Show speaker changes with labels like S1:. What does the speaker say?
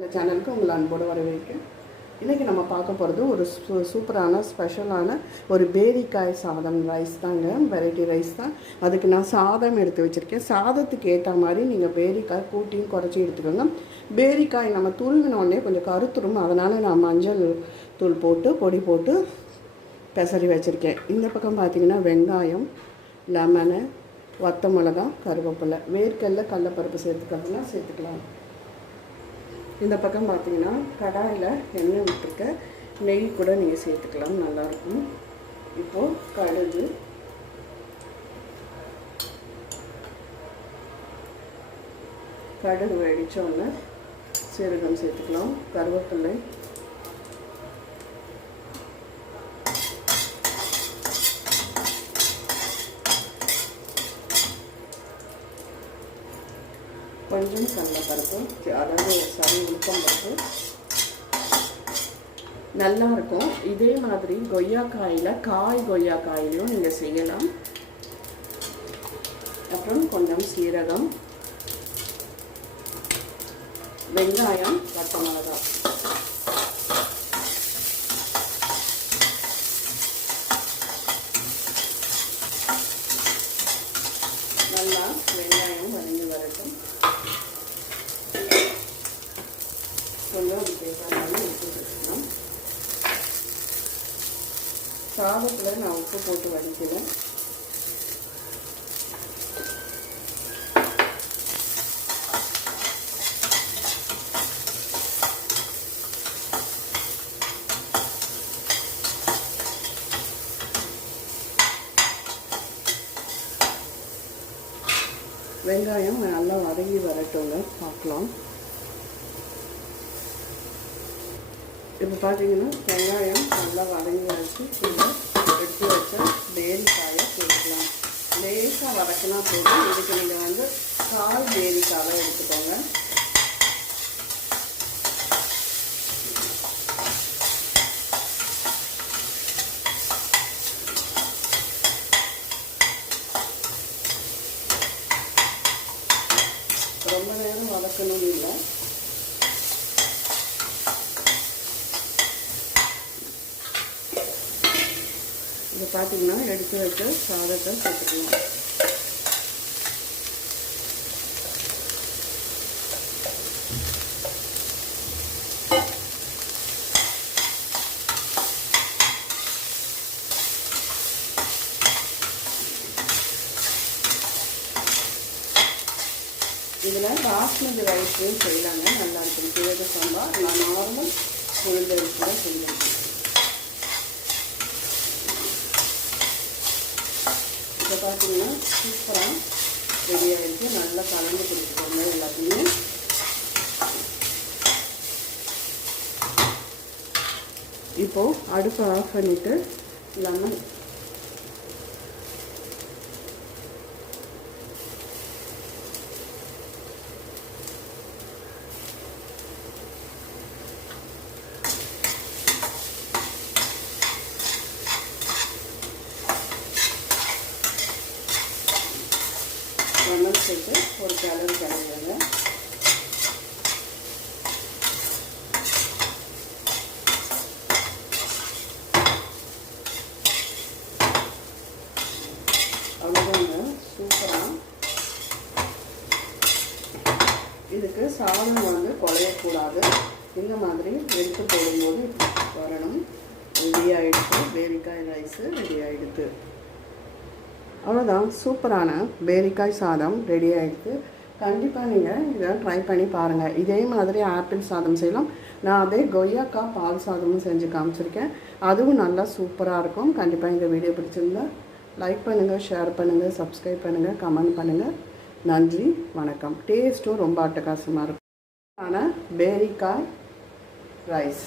S1: இந்த சேனலுக்கு உங்களை அன்போடு வரவேற்கிறேன். இன்றைக்கி நம்ம பார்க்க போகிறது ஒரு சூ சூப்பரான ஸ்பெஷலான ஒரு பேரிக்காய் சாதம் ரைஸ் தாங்க. வெரைட்டி ரைஸ் தான். அதுக்கு நான் சாதம் எடுத்து வச்சுருக்கேன். சாதத்துக்கு ஏற்ற மாதிரி நீங்கள் பேரிக்காய் கூட்டியும் குறைச்சி எடுத்துக்கோங்க. பேரிக்காய் நம்ம துருவினோடனே கொஞ்சம் கருத்துரும். அதனால் நான் மஞ்சள் தூள் போட்டு பொடி போட்டு பெசரி வச்சுருக்கேன். இந்த பக்கம் பார்த்தீங்கன்னா வெங்காயம் லெமனு வத்த மிளகா கருவேப்பிலை. வேர்க்கல்ல கடலப்பருப்பு சேர்த்துக்கிறதுனா சேர்த்துக்கலாம். இந்த பக்கம் பார்த்தீங்கன்னா கடாயில் எண்ணெய் விட்டுருக்க. நெய் கூட நீங்கள் சேர்த்துக்கலாம் நல்லாயிருக்கும். இப்போது கடுகு. கடுகு வெடித்தோடனே சீரகம் சேர்த்துக்கலாம். கருவேப்பிள்ளை கொஞ்சம் கடலைப்பருப்பு அதாவது சரி உளுத்தம் பருப்பு. நல்லா இருக்கும். இதே மாதிரி கொய்யாக்காயில் காய் கொய்யாக்காயிலையும் நீங்கள் செய்யலாம். அப்புறம் கொஞ்சம் சீரகம் வெங்காயம் பச்சை மிளகாய். நல்லா வெங்காயம் வதங்கி வரட்டும். கொஞ்சம் உப்பு சாதத்தில் நான் உப்பு போட்டு வடிக்கிறேன். வெங்காயம் நல்லா வதங்கி வரட்டுங்க பார்க்கலாம். இப்போ பார்த்தீங்கன்னா வெங்காயம் நல்லா வதங்கி வச்சு இதை எடுத்து வச்ச பேரிக்காயை போட்டுக்கலாம் லேசாக வதக்கினா போதும். இதுக்கு நீங்கள் வந்து கால் பேரிக்காவை எடுத்துக்கோங்க. ரொம்ப நேரம் வதக்கணும்னு இல்லை. இது பார்த்தீங்கன்னா எடுத்து வச்ச சாதத்தை சேர்த்துக்கலாம். இதில் பாஸ்மதி ரைஸ்லையும் செய்யலாங்க. நல்லா இருக்கும். சீரக சம்பா நான் நார்மல் உளுந்தரிசியில் செய்யலாம். இப்போ பார்த்தீங்கன்னா சூப்பராக ரெடி ஆகிடுச்சு நல்லா கலந்து கொடுத்துக்கோங்க எல்லாத்தையுமே. இப்போது அடுப்பை ஆஃப் பண்ணிவிட்டு லெமன் சேர்த்து ஒரு கிளறு கிளறுங்க அவ்வளோதாங்க சூப்பராக இதுக்கு சாதம் வந்து குழையக்கூடாது. இந்த மாதிரி எடுத்து போடும்போது வரணும். ரெடி ஆகிடுச்சு பேரிக்காய் ரைஸு ரெடி ஆகிடுது அவ்வளோதான் சூப்பரான பேரிக்காய் சாதம் ரெடி ஆகிடுது கண்டிப்பாக நீங்கள் இதை ட்ரை பண்ணி பாருங்கள் இதே மாதிரி ஆப்பிள் சாதம் செய்யலாம். நான் அதே கொய்யாக்காய் பால் சாதமும் செஞ்சு காமிச்சிருக்கேன். அதுவும் நல்லா சூப்பராக இருக்கும். கண்டிப்பாக இந்த வீடியோ பிடிச்சிருந்தா லைக் பண்ணுங்கள் ஷேர் பண்ணுங்கள் சப்ஸ்கிரைப் பண்ணுங்கள் கமெண்ட் பண்ணுங்கள் நன்றி வணக்கம். டேஸ்ட்டும் ரொம்ப அட்டகாசமாக இருக்கும். ஆனால் பேரிக்காய் ரைஸ்